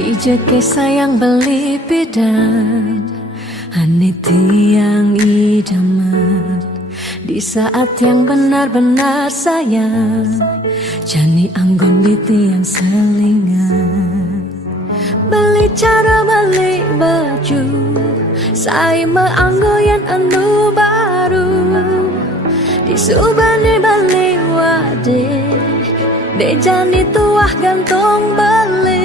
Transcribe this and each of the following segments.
Dijeke sayang beli bidan Ane tiang idaman di saat yang benar-benar sayang. Jani anggon di tiang selingan. Beli cara beli baju saya meanggoyan anu baru. Di subane beli wade de jani tuah gantung beli.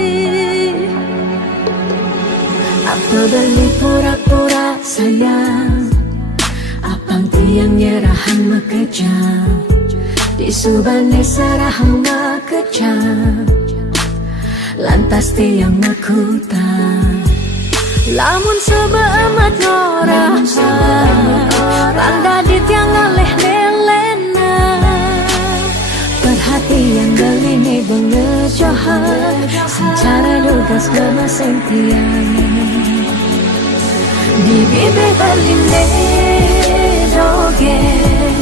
Apa beli pura-pura sayang, apang tiang nyerahan mekejam. Di subane serahan mekejam, lantas tiang mekutan. Lamun sebeemat ngorah, randa di tiang ngaleh nelena. Perhatian gelini bengejohan, secara lugas gemaseng tiang. Di bibir beline dogen,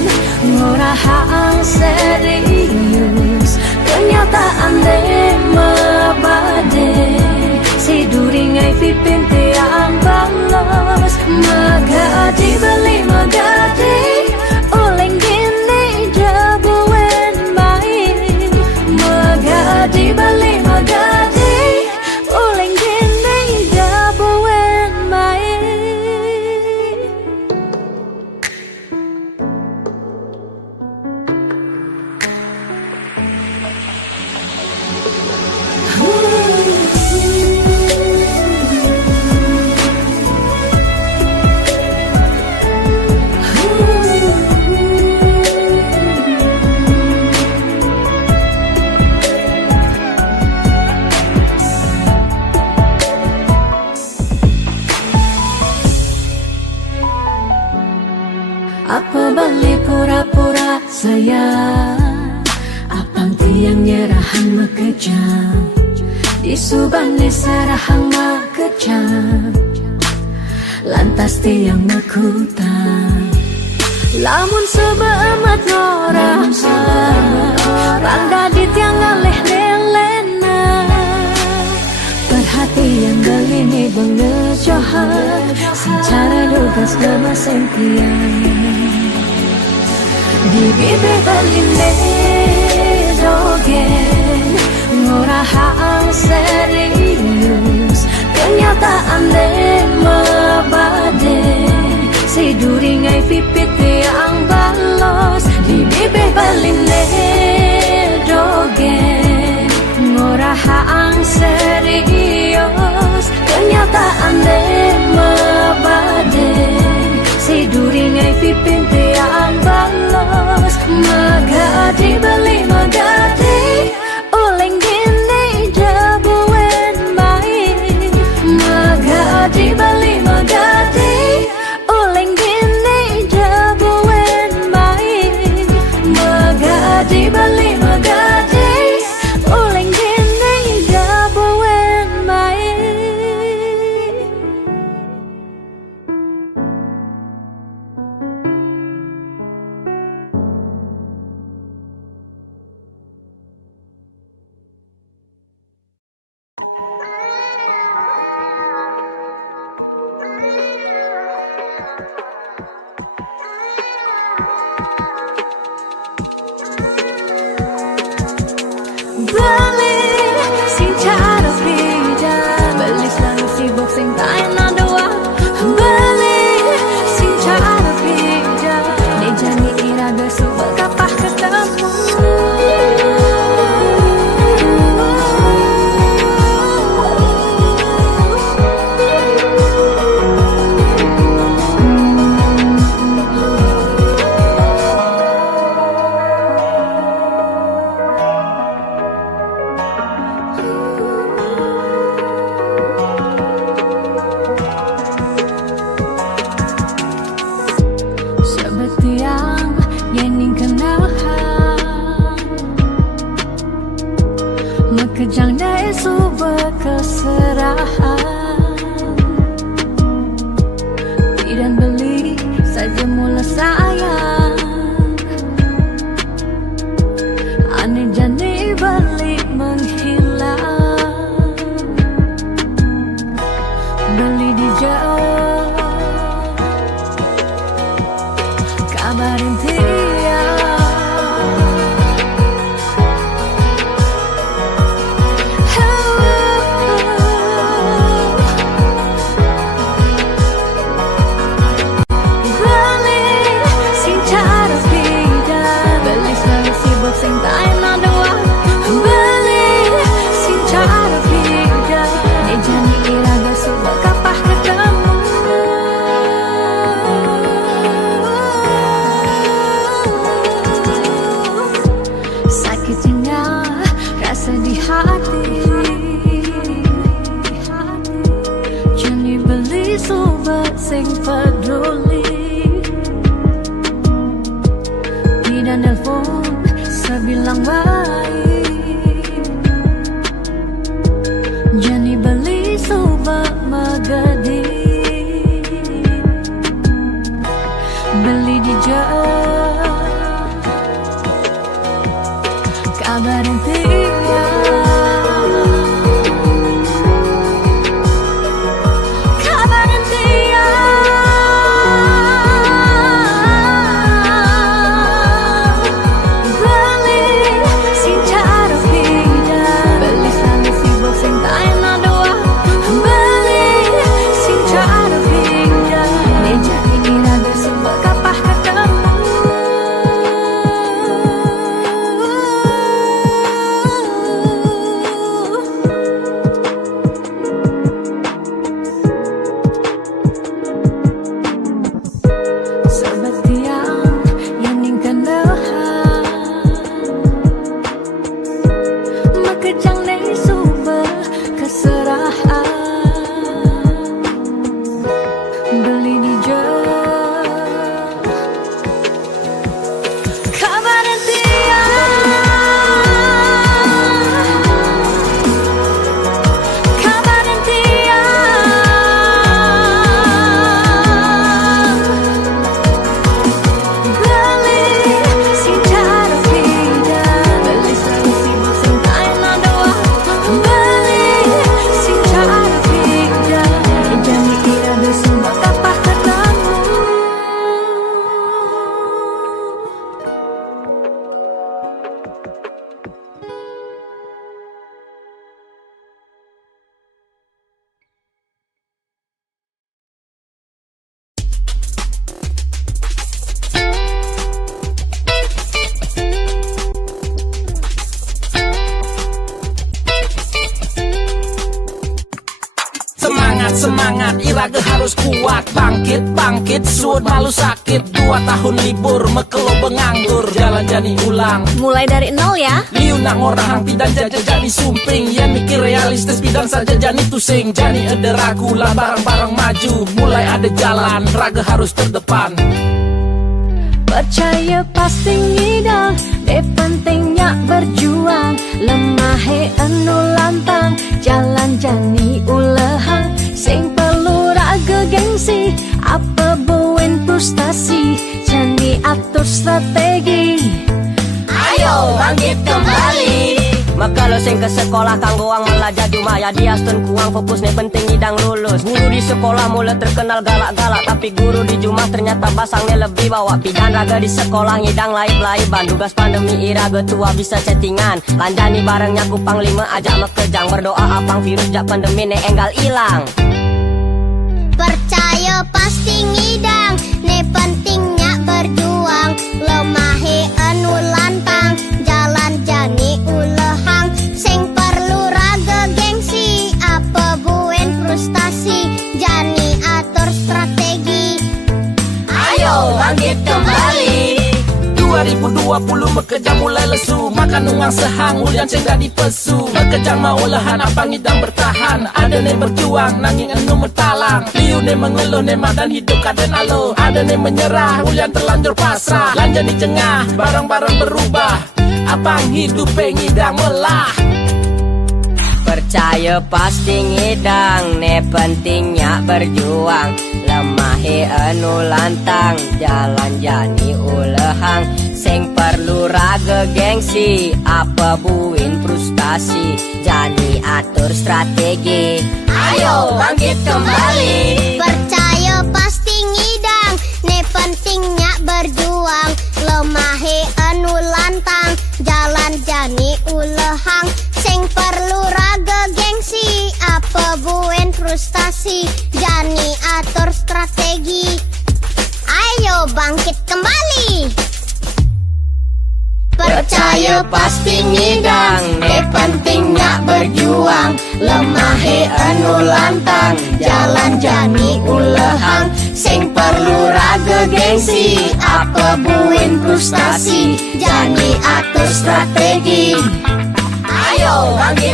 ngorahang serius. Kenyataan deh mabade, si duringai pipin tiang balos. Magadi beli magadi, oleng gini jabuen baik. Magadi beli magadi, oleng gini jabuen baik. Apa beli pura-pura sayang, apang tiang nyerahan mekejam. Di subane serahan mekejam, lantas tiang mekutan. Lamun sebeemat ngorah, randa di tiang ngaleh nelena. Perhatian gelini bengejohan, secara lugas gemaseng tiang. Di bibir beline dogen, ngorahang serius. Kenyataan deh mabade, si duringai pipit tiang balos. Di bibir beline dogen, ngorahang serius. Kenyataan deh mabade, si duringai pipin tiang balos. Magadi beli magadi, oleng gini jabuen baik. Magadi beli magadi, oleng gini jabuen baik. Magadi beli magadi, oleng gini jabuen baik. Beli sing cara beda, beli selalu sibuk sing tak enak doa. Beli sing cara beda, ne jani irada super kapah ketemu. Sebetiang yening kenahan, mekejang dai suber keserahan. Tidak beli saja mula sayang, aneh jani balik menghilang. sedih hati. Jani beli sobat sing peduli. Tidak nelpon sebilang baik. Jani beli sobat magadi. Beli di jalan kabar yang tiada. Kabar yang tiada. Beli sing cara beda. Beli selalu sibuk sing tak enak doa. Beli sing cara beda. Dia jadi iraga sebab kapah ketemu. Sebetian yang ningkan lehan makejang nei suba keserahan. Beli di jalan kabar yang tiada. Kabar yang tiada. Beli sing cara beda. Beli selalu sibuk sing tak enak doa. Beli sing cara beda. Jangan kira semua kapah ketemu. Semangat, semangat, Iraga harus kuat. Bangkit, bangkit, suut malu sakit. 2 tahun libur, mekelo benganggur. Jalan jani ulang. Mulai dari nol ya. Liu nak ngorang hang pidan jaja jani sumping. Ya mikir realistis pidan saja jani tusing. Jani ada ragu lah barang-barang maju. Mulai ada jalan, raga harus terdepan. Percaya pasti ngidang, pentingnya berjuang. Lemah anu lantang, jalan jani ulehang. Sing perlu raga gengsi, apa buin frustasi. Jani atur strategi. Ayo bangkit kembali. Maka lo sing ke sekolah kanggo ang belajar cuma ya dia stun kuang fokus nih penting idang lulus. Guru di sekolah mulai terkenal galak-galak, tapi guru di Jumat ternyata basangnya lebih bawa pidan. Raga di sekolah ngidang laib-laiban, tugas pandemi iraga tua bisa chattingan. Lanjani barengnya ku panglima ajak mekejang, berdoa apang virus jak pandemi ne enggal ilang. Percaya pasti ngidang, ne pentingnya berjuang. Lemahe anu lantang, jalan jani ulehang. Sing perlu raga gengsi, apa buen frustasi. Jani atur strategi. Ayo bangkit kembali. 2020 mekejang mulai lesu. Makan uang sehang ulian cengga di pesu. Mekejang mau lahan apa ngidang bertahan. Ada ne berjuang nanging enu mertalang. Liu ne mengeluh ne madan hidup kaden alo. Ada ne menyerah ulian terlanjur pasrah. Lanjut di cengah barang-barang berubah. Apang hidup ngidang melah. Percaya pasti ngidang, ne pentingnya berjuang. Lemahe anu lantang, jalan jani ulehang. Sing perlu raga gengsi, apa buin frustasi. Jani atur strategi. Ayo bangkit kembali. Percaya pasti ngidang, ne pentingnya berjuang. Lemahe anu lantang, jalan jani ulehang. Sing perlu raga gengsi, apa buen frustasi. Jani atur strategi. Ayo bangkit kembali. Percaya pasti ngidang, ne pentingnya berjuang. Lemahe anu lantang, jalan jani ulehang. Sing perlu raga gengsi, apa buin frustasi. Jani atur strategi. Ayo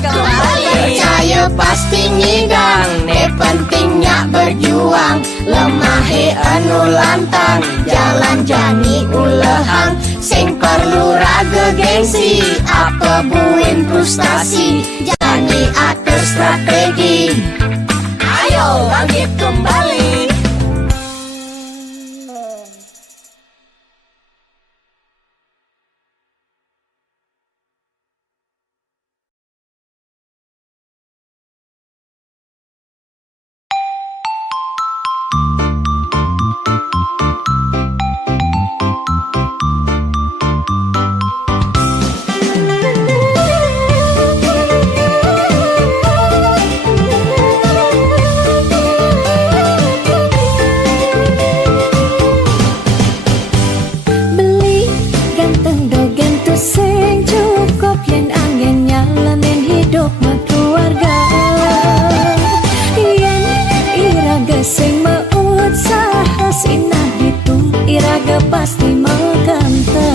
kembali. Percaya pasti ngidang, ne pentingnya berjuang. Lemahe anu lantang, jalan jani ulehang. Sing perlu raga gengsi, apa buin frustasi. Jani atur strategi, Ayo bangkit kembali. Beli ganteng dogen tu sing cukup yen angin nyalamin hidup keluarga. Yen iraga sing mausaha sinah ditung, iraga pasti mengkanter.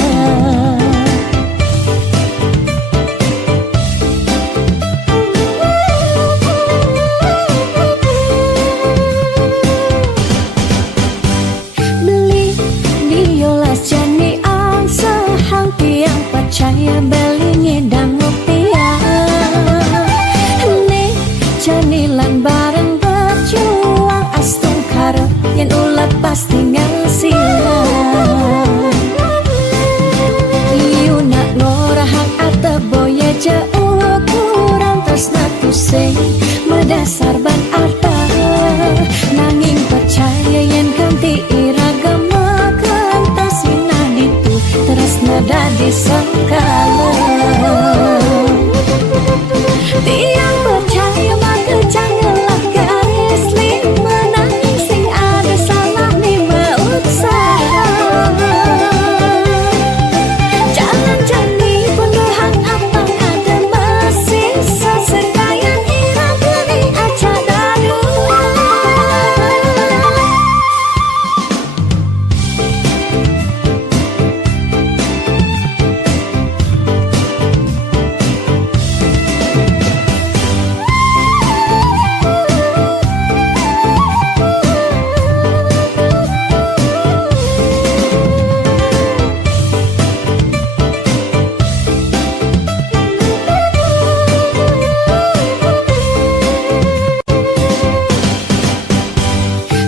Beli diolas jani ang sahang tiang percaya beli ngidang rupiah. Nih janilan bareng berjuang astung karo yen ulat pasti ngasilan. Iu nak ngorahang ate boya jauh kurang tresna tu sing medasar ban arta. Nanging percaya yen ganti iragama kantasina ditu tresna dadi sengkala. Tiang percaya maka janganlah garis lima. Nanging sing ada salah lima usaha. Jalan jani penuhan apang ada masih sesekayan iraga ni aja dadu.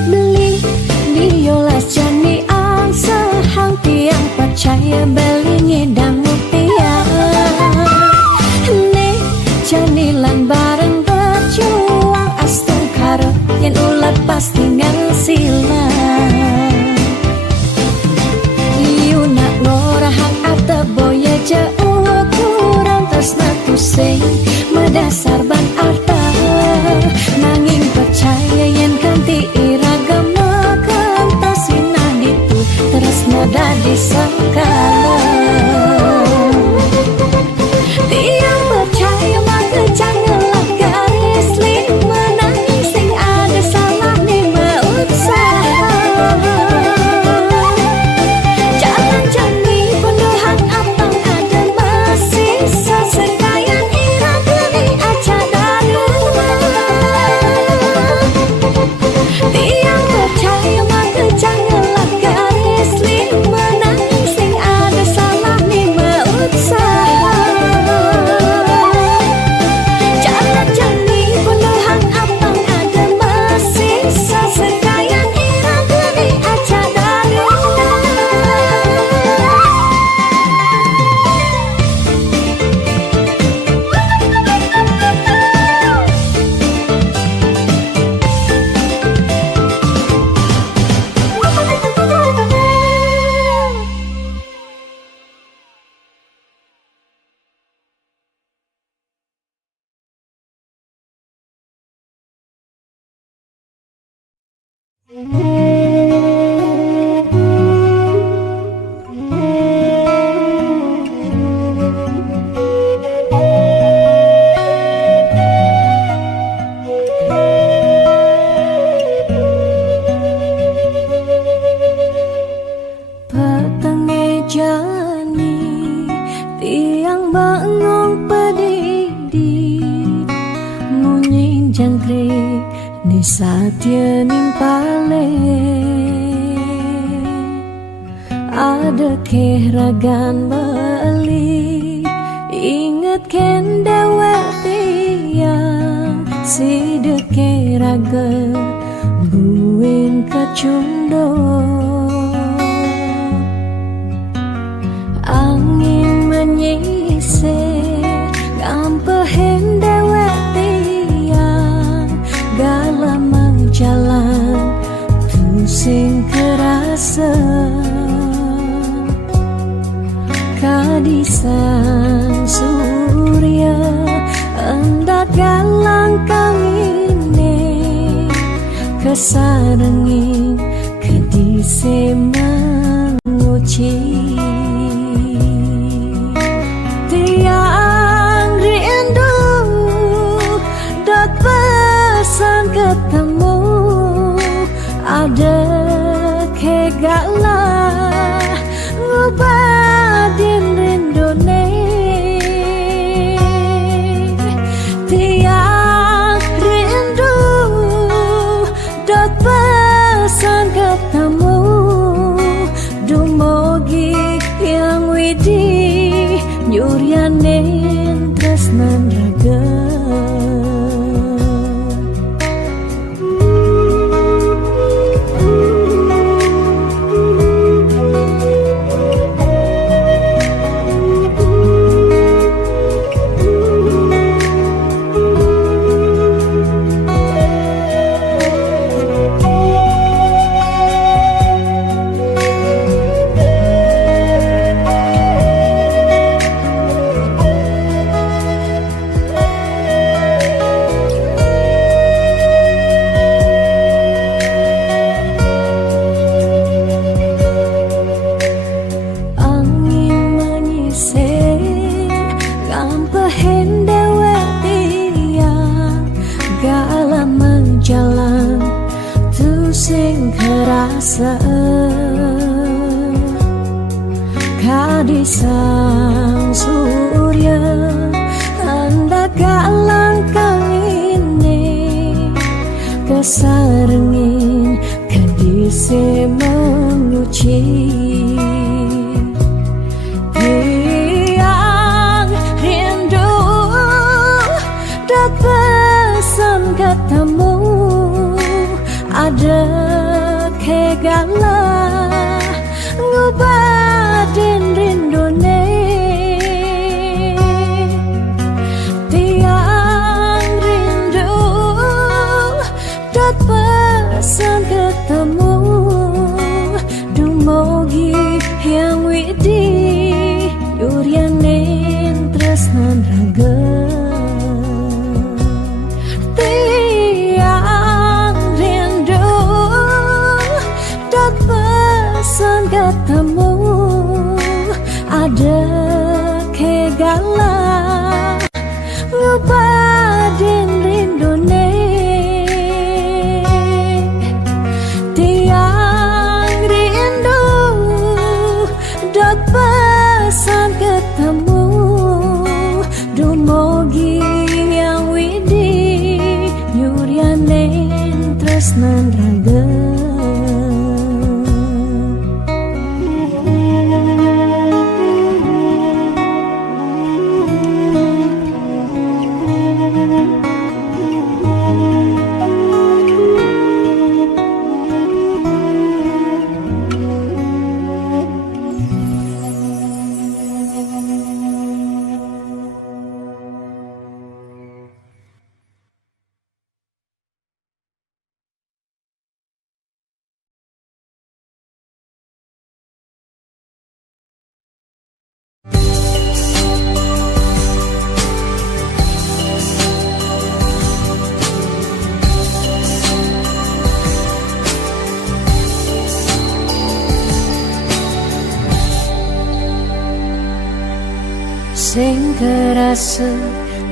Beli diolas jani ang sahang tiang percaya beli ngidang rupiah. Nih janilan bareng berjuang astung karo yen ulat pasti ngasilan. Iu nak ngorahang ate boya jauh kurang tresna tu sing medasar ban arta. Nanging percaya yen ganti iragama kantasina ditu tresna dadi sengkala. Tiang percaya maka janganlah garis lima. Nanging sing ada salah lima usaha. Jalan jani penuhan apang ada masih sesekayan iraga ni aja dadu. Tiang percaya maka janganlah garis lima. Nanging sing ada salah lima usaha. Jalan jani penuhan apang ada masih sesekayan iraga ni aja dadu. Jani tiang bangong pedidi dia nimpale ada kehragan beli inget ken dewek tiang si deke raga buin kacundo angin menyisir gampehen dewek tiang galam jalan tusing kerasa kadisan surya endak galang kangine kesarengin kedise menguci tiang rindu dot pesan ketemu ada kegalah ngubadin rindone tiang rindu dot pesan ketemu dumogi yang widi nyuryanin tresnan raga jalan tusing kerasa kadisang surya anda galang kang ini kesarengin kadise menguci tiang rindu dapat pesan ketemu ada kegalah ngubadin rindone tiang rindu dat pesan ketemu dumogi yang widi yuryanin tresnan raga ketemu ada kegalah ngubadin rindone tiang rindu dot pesan ketemu dumogi yang widi nyuryanin tresnan raga sing kerasa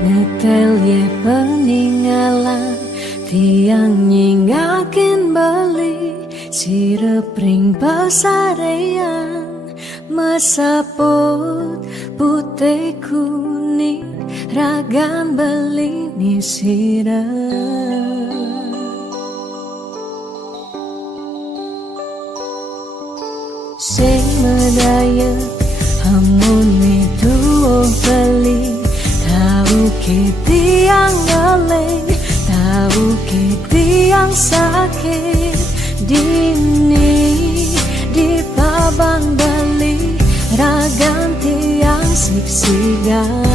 ngetel ye peninggalan tiang nyingakin bali sirepring pasarean masaput putih kuning ragan beli ni sirah sing medaya Hamuni tuo beli Tahu kiti yang ngeleng Tahu kiti yang sakit Dini di pabang bali Raganti yang siksigan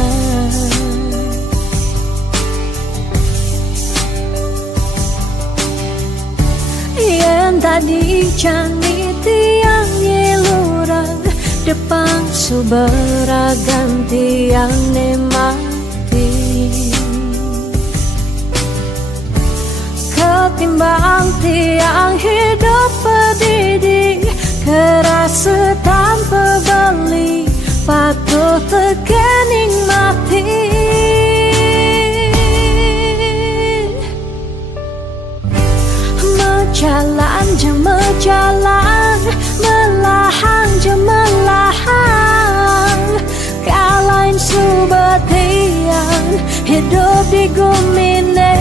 Yang tadi cani tiang nyeluran Depan suberagan tiang nemati Ketimbang tiang hidup pedidi Kerasa tanpa beli Patuh tekening mati Jalan je jalan, melahang je melahang Kalain subatian, hidup di gumine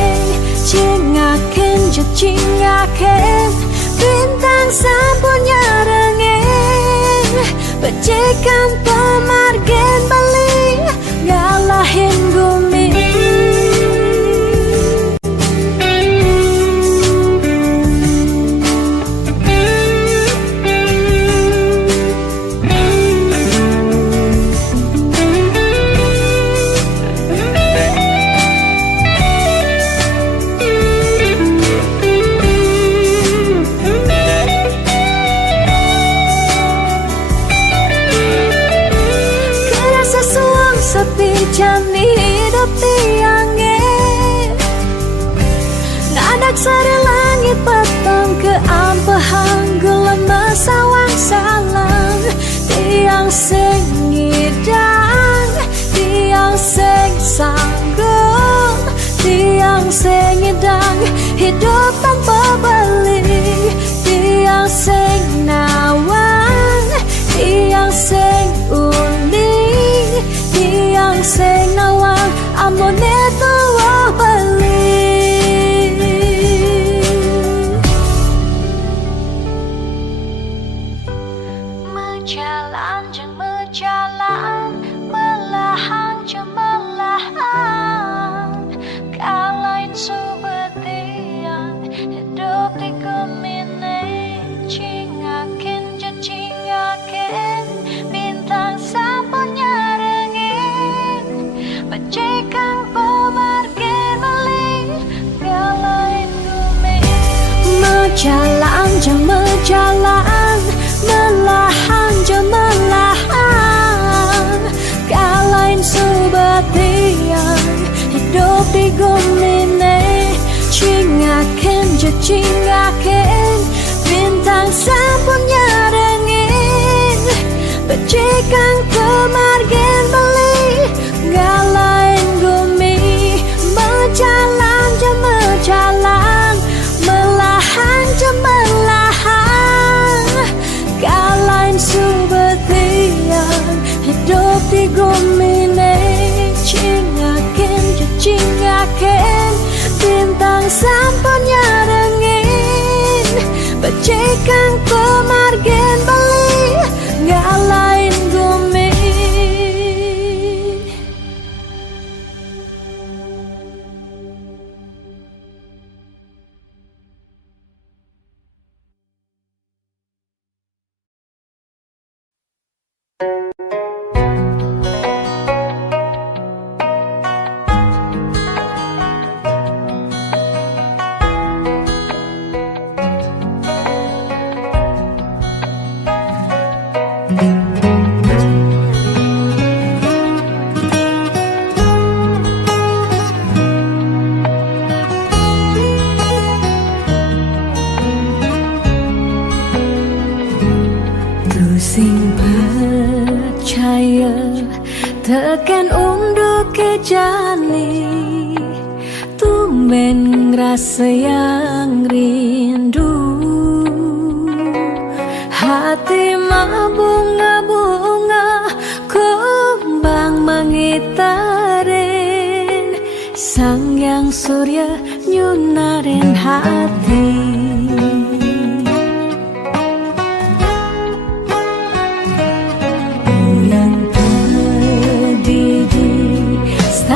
Cingakin je cingakin, bintang sapunya rengin Becikan pemargen beli, ngalahin gumine Jani hidup tiangnya Nadak sari langit petang ke ampahan Gulam masawang salang Tiang sing ngidang Tiang sing sanggup Tiang sing ngidang Hidup tanpa beli Tiang sing nawang Tiang sing uling Tiang sing nawang amone tuwa bali Menjalan jeng menjalan Melahang jeng melahang Kalain subetian Hidup di gemine Cingakin je cingakin Bintang sapunya Becikan pemargin beli Galain gumi Menjalan je menjalan Melahang je melahang Galain subatian Hidup di gumine Cingakin je cingakin Bintang sapunya rengin Becikan pemargin beli Galain gumi Menjalan je menjalan Melahang je melahang Galain subetian Hidup di gumine Cingakin je cingakin Bintang sampurnya rengin Becikan pemargin beli Galain gumi Sing percaya tekan unduk ke jani Tumben ngerasa yang rindu Hati mabunga-bunga Kembang mengitarin Sang yang surya nyunarin hati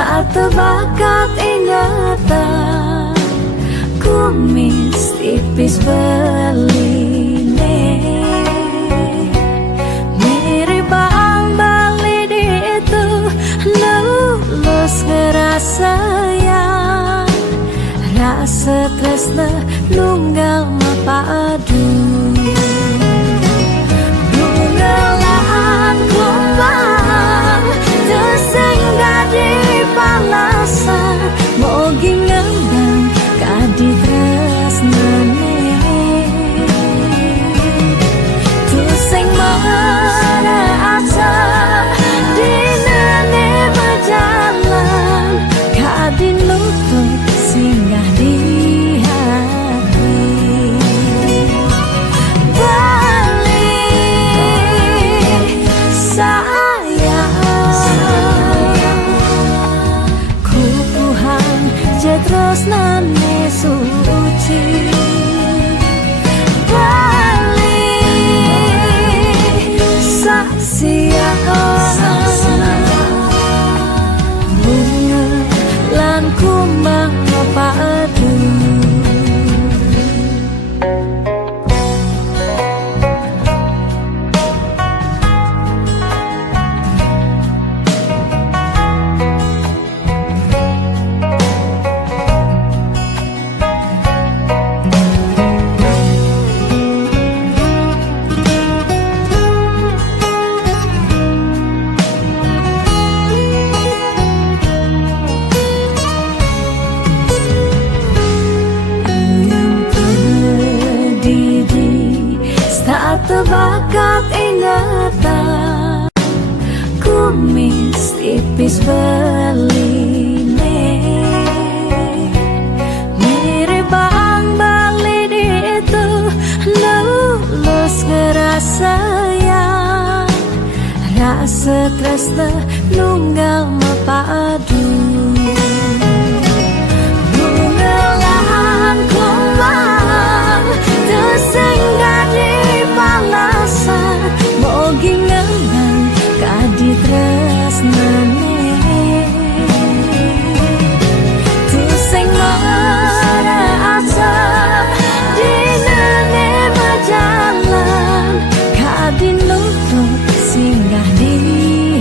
saat terbakat ingatan kumis tipis beline mirip bang bali di itu lulus ngerasayang rasa tresna nunggal mapadu nunggalan kumbang tesenggah di palasan mogi ngembang kadi tresnane tuseng merasa dinane berjalan kadi lutut singgah di hati balik sayang kupuhan jetresnane suci balik saksiang bunga lan kumbang padu terbakat ingatan kumis tipis beline mirip bang bali di itu lulus ngerasayang rasa tresna nunggal mapadu nunggalan kumbang tesenggah di palasan mogi ngembang kadi tresnane tuseng merasa dinane berjalan kadi lutut singgah di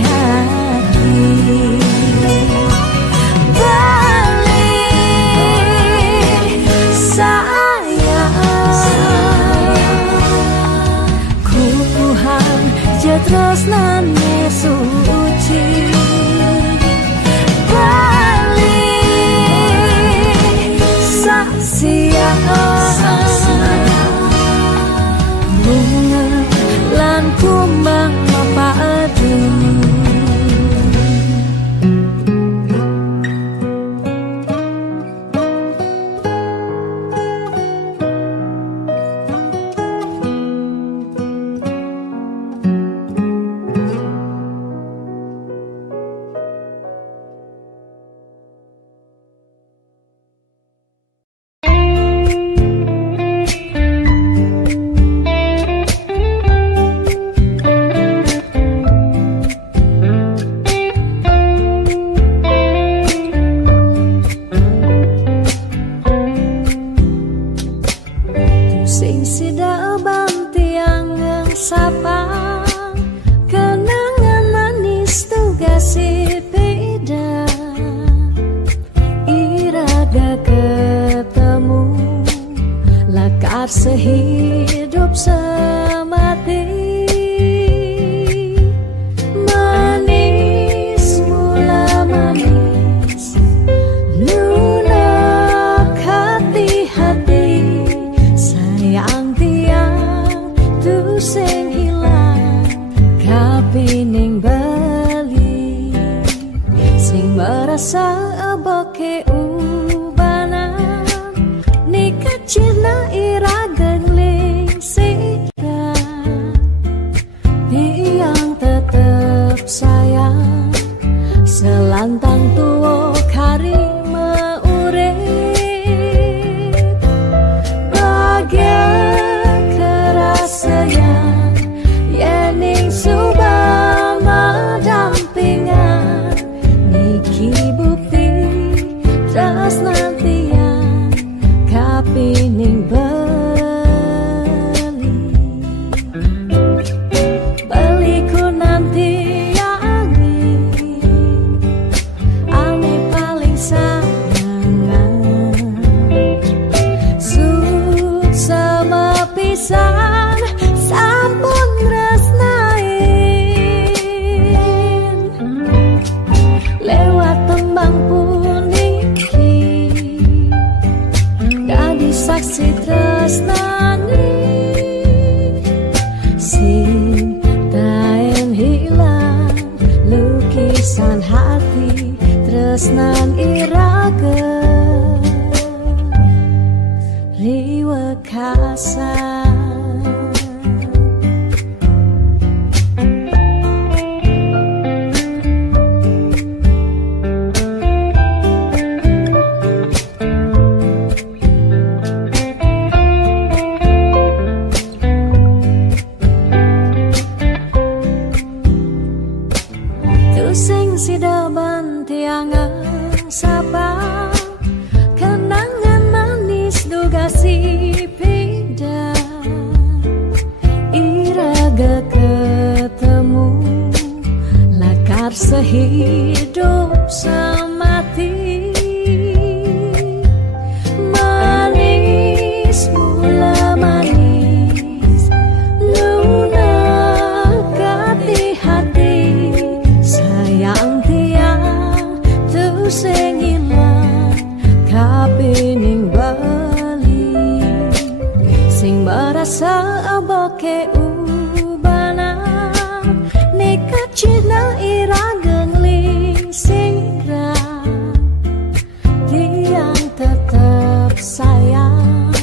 hati balik sayang kupuhan jetresnane suci balik saksiang bunga lan kumbang mapadu sing sida bantiang sapang kenangan manis tugas beda iraga ketemu lakar sehidup semati manis mula manis lunak hati-hati sayang tiang tu sing hilang kapining bali sing merasa aboke ubanan nikah cina iraga ngling sida tiang tetep sayang selantang tuwo kari meurip kerasayang yening subama dampingan niki bukan saksi tresnani sing taen hilang lukisan hati tresnan irage riwekasan. Sing sidaban tiangan sabah kenangan manis duga si peda iraga ketemu lakar sehidup semati manis mula manis lunakati hati sayang tiang tu sing ilang kapining bali sing merasa aboke ubana nekat cina irageng ling singra tiang tetap sayang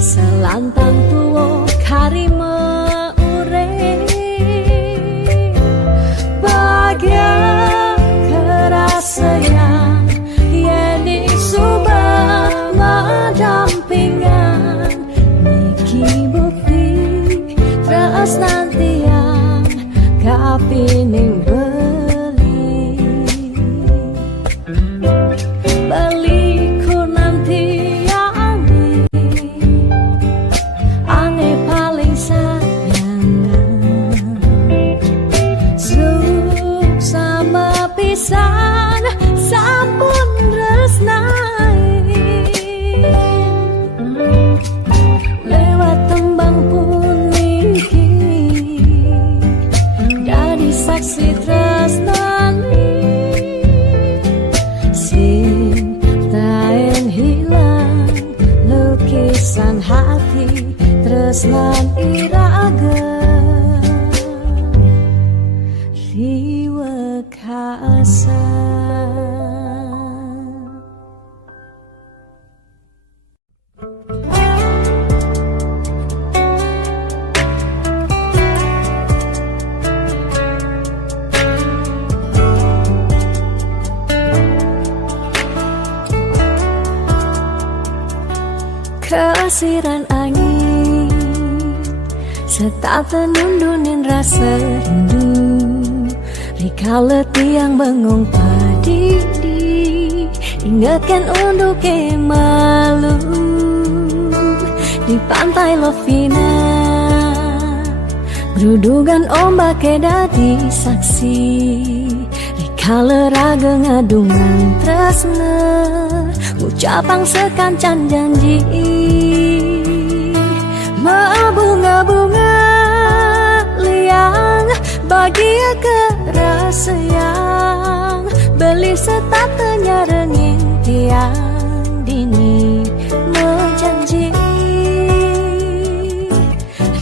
selantang tuwo karima sayang yeni subah madampingan niki bukti tresnan tiang kapining beliku nanti ange paling sayangan sama pisan sampun resnai lewat tembang puniki dadi saksi tresnani sing taen hilang lukisan hati tresnan irage riwekasan. Kesiran angin setata nundunin rasa rindu rikala tiang bengong padidi ingatkan untuk malu di pantai Lovina berudugan ombak dadi saksi rikala raga ngadungan tresna ucapang sekancan janji bunga-bunga liang bahagia kerasa yang beli setatenya rengin tiang dini menjanji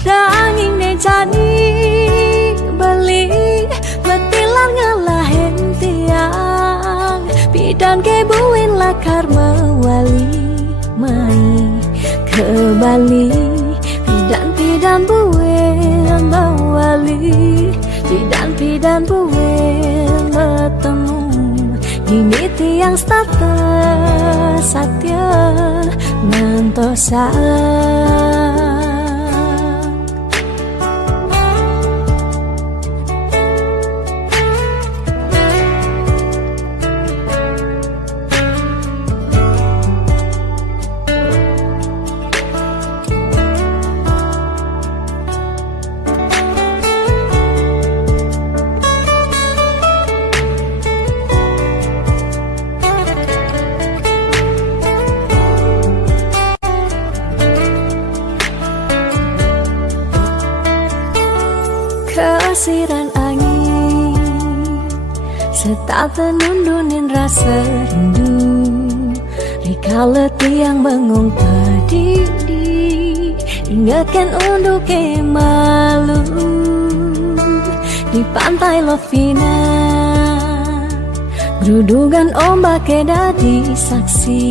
ranging nejani beli betilan ngelahin tiang bidan kebuin lakar mewali mai ke Bali pidan buin mewali pidan buin bertemu ini tiang status satya ngantosan. Kesiran angin setata nundunin rasa rindu rika Kala tiang bengong pedih, ingatkan untuk malu di pantai Lovina. Gerudugan ombak dadi saksi,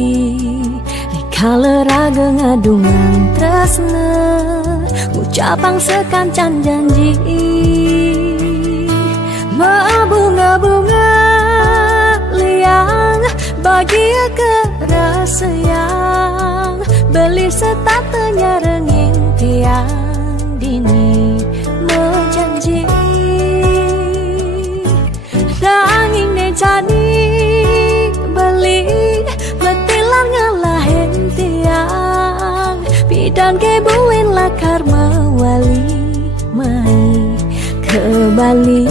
kala raga ngadungan tresna, ucapang sekancan janji. Bunga-bunga liang bagi kerasa yang beli setatenya renging tiang dini menjanji. Danging ne jadi beli betilan ngalahin tiang bidan kebuin lakar mawali mai ke Bali.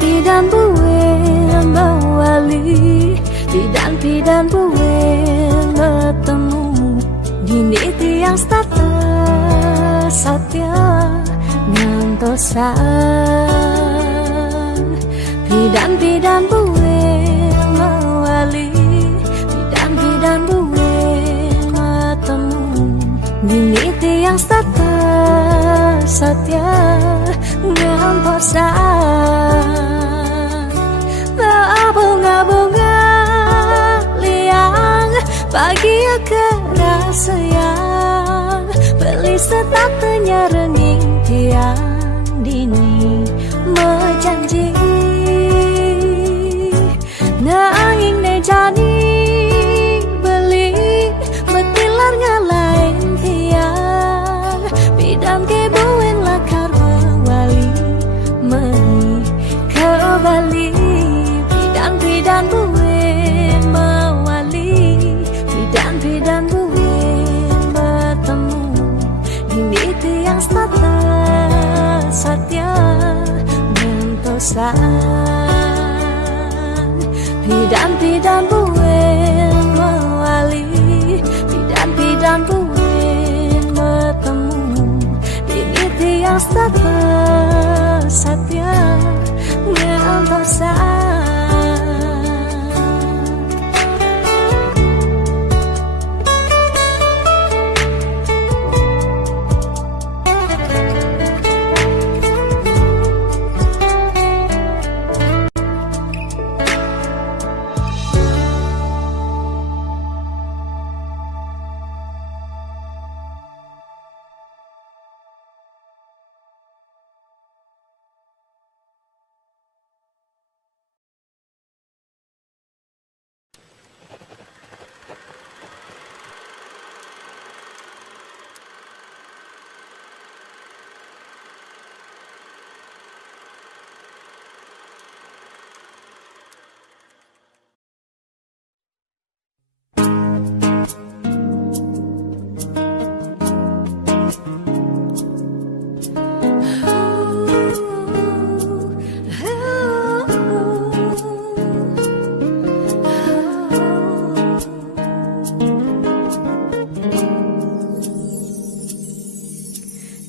Pidan buin mawali, pidan buin bertemu dini tiang status satya ngantosan. Pidan buin mawali, pidan buin bertemu dini tiang status satya ngantosan. Bunga-bunga liang bagi kerasa yang beli setatenya renging tiang dini menjanji. Nanging ne jadi beli betilar ngalain tiang bidang kebuin lakar mawali meni ke Bali. Pidan buin mawali, pidan buin bertemu dini tiang status satya ngantosan. Pidan buin mawali, pidan buin bertemu dini tiang status satya ngantosan.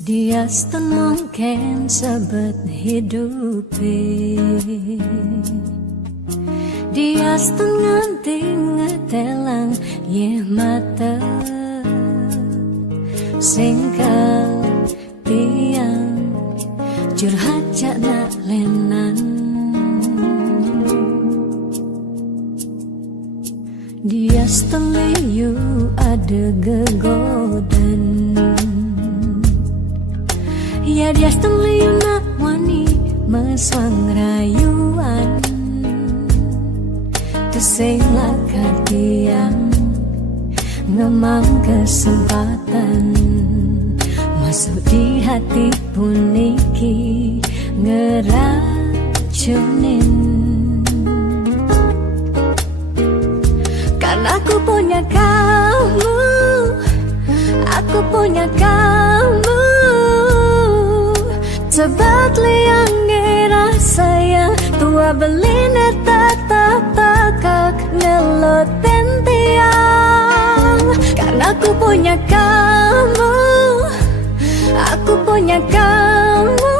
Dia mungkin sebet hidupi, dia nganti ngetelang ye mata singkal tiang curhat jana lenan. Dia liu ada gegodan, ya dia liu nak wani meswang rayuan. Tusing lakar tiang ngemang kesempatan masuk di hati puniki ngeracunin. Karena aku punya kamu, aku punya kamu. Sebat liang ngerasa yang tua beline tetap takak ngeloten tiang. Karena aku punya kamu, aku punya kamu.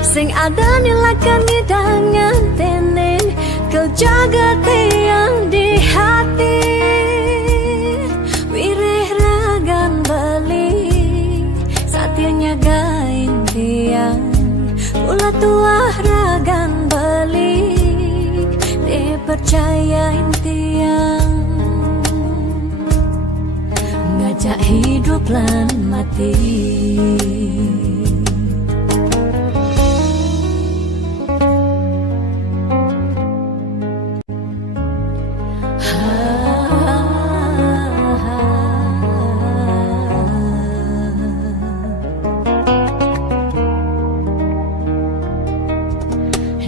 Sing ada nilakan hidangan tenen, kau jaga tiang di hati. percayain tiang, ngajak hidup lan mati.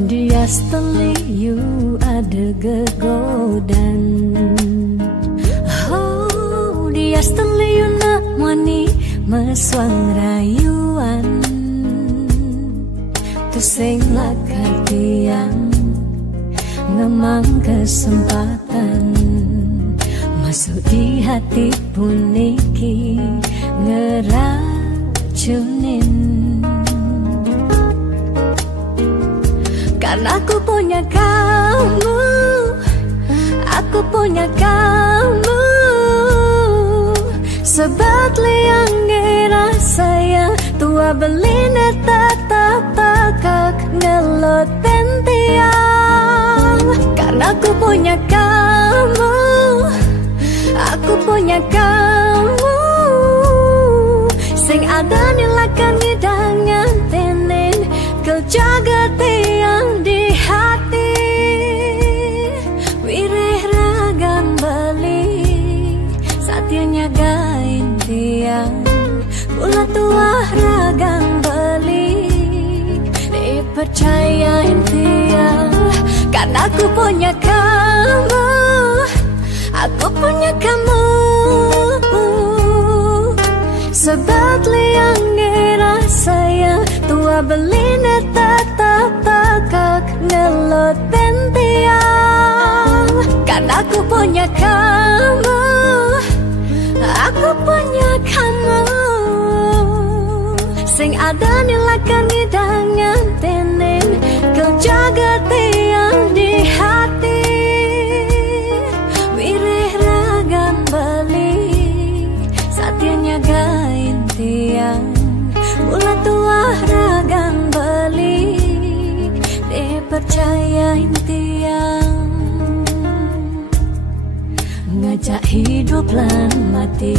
Dia you ada gegodan. Oh, dia you nak mani meswang rayuan. Tu sing lakat tiang ngemang kesempatan masuk di hati puniki ngeracunin. Karena aku punya kamu, aku punya kamu. Sebab liang ngira saya tua belina tetap takak ngelot pentiang. Karena aku punya kamu, aku punya kamu. Sing ada nilakan ngidangan tenen kau jaga tiang di hati. Wirih ragam beli saatnya gain tiang. Bulat tua ragam beli dipercayain tiang. Karena aku punya kamu, aku punya kamu. Sebab liang ngira saya tua belina tetap takak ngelot pentiang. Karena aku punya kamu, aku punya kamu. Sing ada nilakan ngidangan tenen kau jaga tiang di hati. Wirih ragam beli saatnya gain tiang. Bulat tua ragam beli dipercayain tiang. Ngajak hidup lan mati.